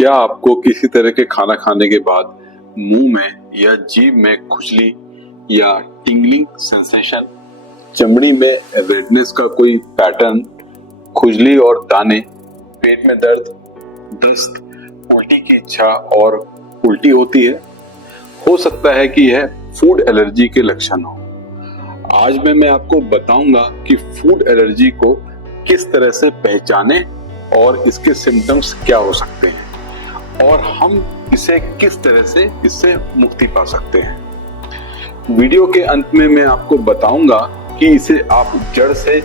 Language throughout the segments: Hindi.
क्या आपको किसी तरह के खाना खाने के बाद मुंह में या जीभ में खुजली या टिंगलिंग सेंसेशन, चमड़ी में रेडनेस का कोई पैटर्न, खुजली और दाने, पेट में दर्द, दस्त, उल्टी की इच्छा और उल्टी होती है? हो सकता है कि यह फूड एलर्जी के लक्षण हो। आज मैं आपको बताऊंगा कि फूड एलर्जी को किस तरह से पहचाने और इसके सिम्टम्स क्या हो सकते हैं और हम इसे किस तरह से इससे मुक्ति पा सकते हैं। वीडियो के अंत में मैं आपको बताऊंगा कि इसे आप जड़ से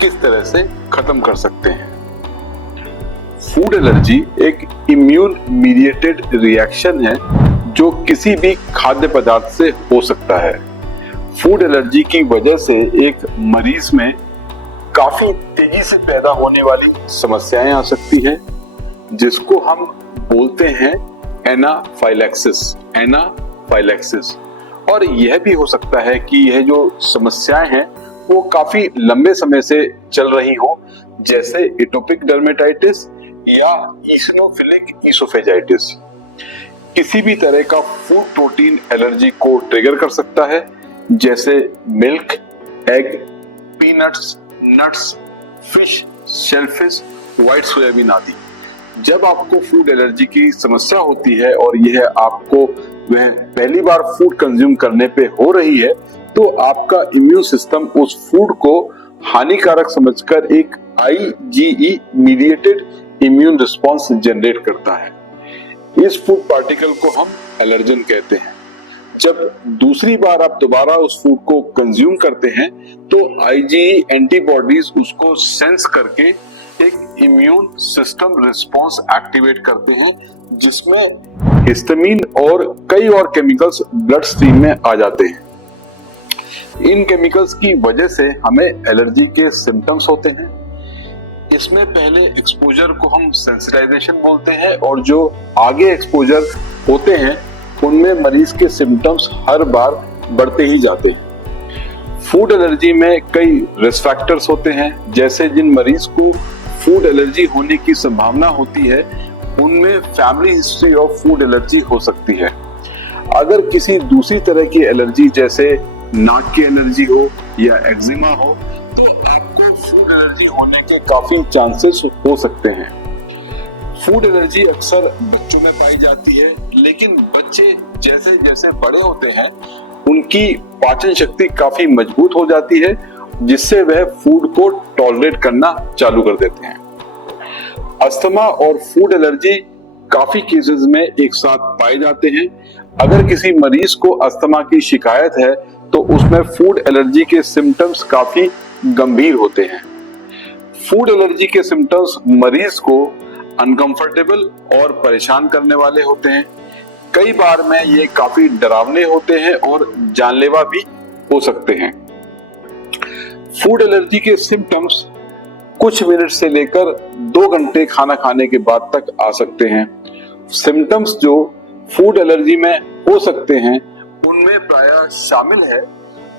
किस तरह से खत्म कर सकते हैं। फूड एलर्जी एक इम्यून मीडिएटेड रिएक्शन है जो किसी भी खाद्य पदार्थ से हो सकता है। फूड एलर्जी की वजह से एक मरीज में काफी तेजी से पैदा होने वाली समस्याएं आ सकती है, जिसको हम बोलते हैं एनाफाइलैक्सिस। और यह भी हो सकता है कि यह जो समस्याएं हैं वो काफी लंबे समय से चल रही हो, जैसे एटोपिक डर्मेटाइटिस या इसिनोफिलिक इसोफेजाइटिस। किसी भी तरह का फूड प्रोटीन एलर्जी को ट्रिगर कर सकता है, जैसे milk, egg, peanuts, nuts, fish, shellfish, white soybean आदि। जब आपको फूड एलर्जी की समस्या होती है और यह आपको वह पहली बार फूड कंज्यूम करने पे हो रही है, तो आपका इम्यून सिस्टम उस फूड को हानिकारक समझकर एक IgE mediated immune response generate करता है। इस फूड पार्टिकल को हम एलर्जन कहते हैं। जब दूसरी बार आप दोबारा उस फूड को कंज्यूम करते हैं तो IgE एंटीबॉडीज उसको सेंस करके एक इम्यून सिस्टम रिस्पॉन्स एक्टिवेट करते हैं, जिसमें हिस्टामिन और कई और केमिकल्स ब्लड स्ट्रीम में आ जाते हैं। इन केमिकल्स की वजह से हमें एलर्जी के सिम्टम्स होते हैं। इसमें पहले एक्सपोजर को हम सेंसिटाइजेशन बोलते हैं और जो आगे एक्सपोजर होते हैं उनमें मरीज के सिम्टम्स हर बार बढ़ते ही जाते हैं। फूड एलर्जी में कई रिस्क फैक्टर्स होते हैं, जैसे जिन मरीज को फूड एलर्जी होने की संभावना होती है उनमें family history of food allergy हो सकती है। अगर किसी दूसरी तरह की एलर्जी जैसे नाक की एलर्जी हो या एक्जिमा हो तो आपको फूड एलर्जी होने के काफी चांसेस हो सकते हैं। फूड एलर्जी अक्सर बच्चों में पाई जाती है, लेकिन बच्चे जैसे जैसे बड़े होते हैं उनकी पाचन शक्ति काफी मजबूत हो जाती है, जिससे वह फूड को टॉलरेट करना चालू कर देते हैं। अस्थमा और फूड एलर्जी काफी केसेस में एक साथ पाए जाते हैं। अगर किसी मरीज को अस्थमा की शिकायत है तो उसमें फूड एलर्जी के सिम्टम्स काफी गंभीर होते हैं। फूड एलर्जी के सिम्टम्स मरीज को अनकंफर्टेबल और परेशान करने वाले होते हैं। कई बार में ये काफी डरावने होते हैं और जानलेवा भी हो सकते हैं। फूड एलर्जी के सिम्टम्स कुछ मिनट से लेकर 2 घंटे खाना खाने के बाद तक आ सकते हैं। सिम्टम्स जो फूड एलर्जी में हो सकते हैं उनमें प्रायः शामिल है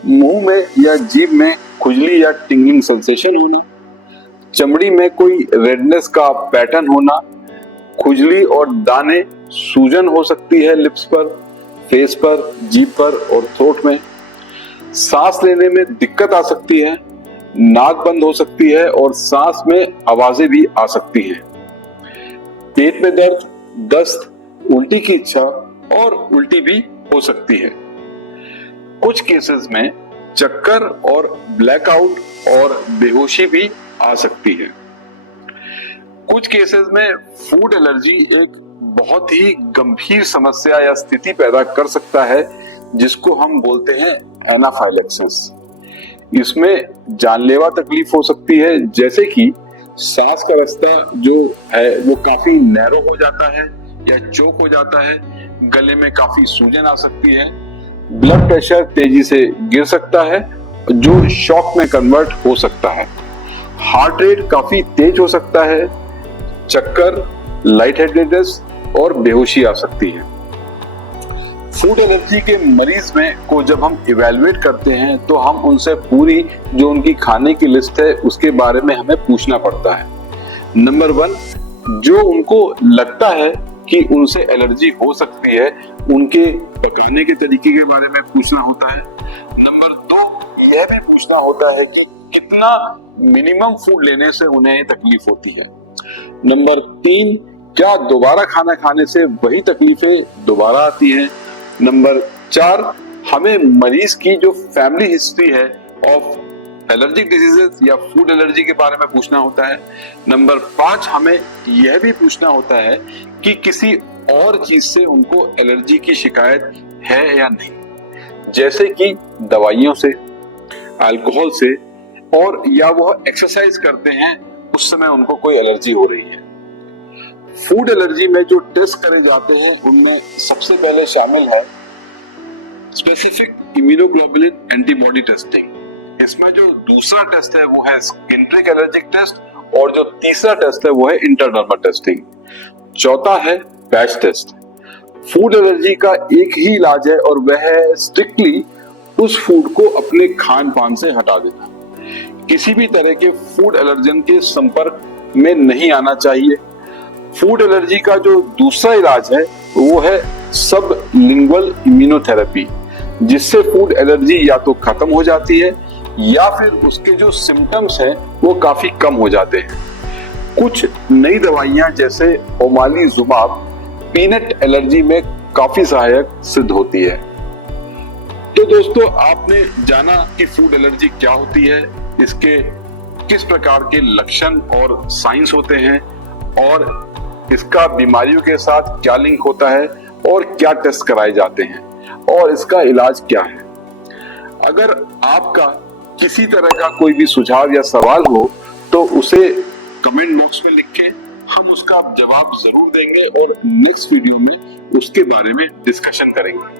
मुंह में या जीभ में खुजली या टिंगलिंग सेंसेशन होना, चमड़ी में कोई रेडनेस का पैटर्न होना, खुजली और दाने, सूजन हो सकती है लिप्स पर, फेस पर, जीभ पर और थ्रोट में, सांस लेने में दिक्कत आ सकती है, नाक बंद हो सकती है और सांस में आवाजें भी आ सकती हैं, पेट में दर्द, दस्त, उल्टी की इच्छा और उल्टी भी हो सकती है। कुछ केसेस में चक्कर और ब्लैकआउट और बेहोशी भी आ सकती है। कुछ केसेस में फूड एलर्जी एक बहुत ही गंभीर समस्या या स्थिति पैदा कर सकता है, जिसको हम बोलते हैं एनाफाइलैक्सिस। इसमें जानलेवा तकलीफ हो सकती है, जैसे कि सांस का रास्ता जो है वो काफी नैरो हो जाता है या चोक हो जाता है, गले में काफी सूजन आ सकती है, ब्लड प्रेशर तेजी से गिर सकता है जो शॉक में कन्वर्ट हो सकता है, हार्ट रेट काफी तेज हो सकता है, चक्कर, लाइट हेडेडनेस और बेहोशी आ सकती है। फूड एलर्जी के मरीज में को जब हम इवैल्यूएट करते हैं तो हम उनसे पूरी जो उनकी खाने की लिस्ट है उसके बारे में हमें पूछना पड़ता है। नंबर 1, जो उनको लगता है कि उनसे एलर्जी हो सकती है, उनके पकाने के तरीके के बारे में पूछना होता है। नंबर 2 यह भी पूछना होता है कि कितना मिनिमम फूड लेने से उन्हें तकलीफ होती है। नंबर 3 क्या दोबारा खाना खाने से वही तकलीफें दोबारा आती हैं। नंबर 4 हमें मरीज की जो फैमिली हिस्ट्री है ऑफ एलर्जिक डिजीजेस या फूड एलर्जी के बारे में पूछना होता है। नंबर 5 हमें यह भी पूछना होता है कि किसी और चीज से उनको एलर्जी की शिकायत है या नहीं, जैसे कि दवाइयों से, अल्कोहल से, और या वो एक्सरसाइज करते हैं उस समय उनको कोई एलर्जी हो रही है। फूड एलर्जी में जो टेस्ट करे जाते हैं उनमें सबसे पहले शामिल है स्पेसिफिक इम्यूनोग्लोबुलिन एंटीबॉडी टेस्टिंग। इसमें जो दूसरा टेस्ट है वो है स्किन प्रिक एलर्जिक टेस्ट, और जो तीसरा टेस्ट है वो है इंटरडर्मल टेस्टिंग। चौथा है पैच टेस्ट। फूड एलर्जी का एक ही इलाज है और वह है स्ट्रिक्टली उस फूड को अपने खान पान से हटा देना। किसी भी तरह के फूड एलर्जन के संपर्क में नहीं आना चाहिए। फूड एलर्जी का जो दूसरा इलाज है वो है सबलिंगुअल इम्यूनोथेरेपी, जिससे फूड एलर्जी या तो खत्म हो जाती है या फिर उसके जो सिम्टम्स हैं वो काफी कम हो जाते हैं। कुछ नई दवाइयां जैसे ओमालीजुमाब पीनट एलर्जी में काफी सहायक सिद्ध होती है। तो दोस्तों, आपने जाना कि फूड एलर्जी क्या होती है, इसके किस प्रकार के लक्षण और साइंस होते हैं, और इसका बीमारियों के साथ क्या लिंक होता है, और क्या टेस्ट कराए जाते हैं, और इसका इलाज क्या है। अगर आपका किसी तरह का कोई भी सुझाव या सवाल हो तो उसे कमेंट बॉक्स में लिख के हम उसका जवाब जरूर देंगे और नेक्स्ट वीडियो में उसके बारे में डिस्कशन करेंगे।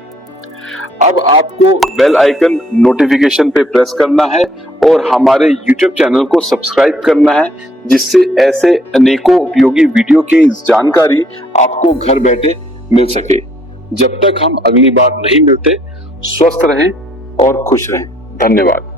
अब आपको बेल आइकन नोटिफिकेशन पे प्रेस करना है और हमारे YouTube चैनल को सब्सक्राइब करना है, जिससे ऐसे अनेकों उपयोगी वीडियो की जानकारी आपको घर बैठे मिल सके। जब तक हम अगली बार नहीं मिलते, स्वस्थ रहें और खुश रहें। धन्यवाद।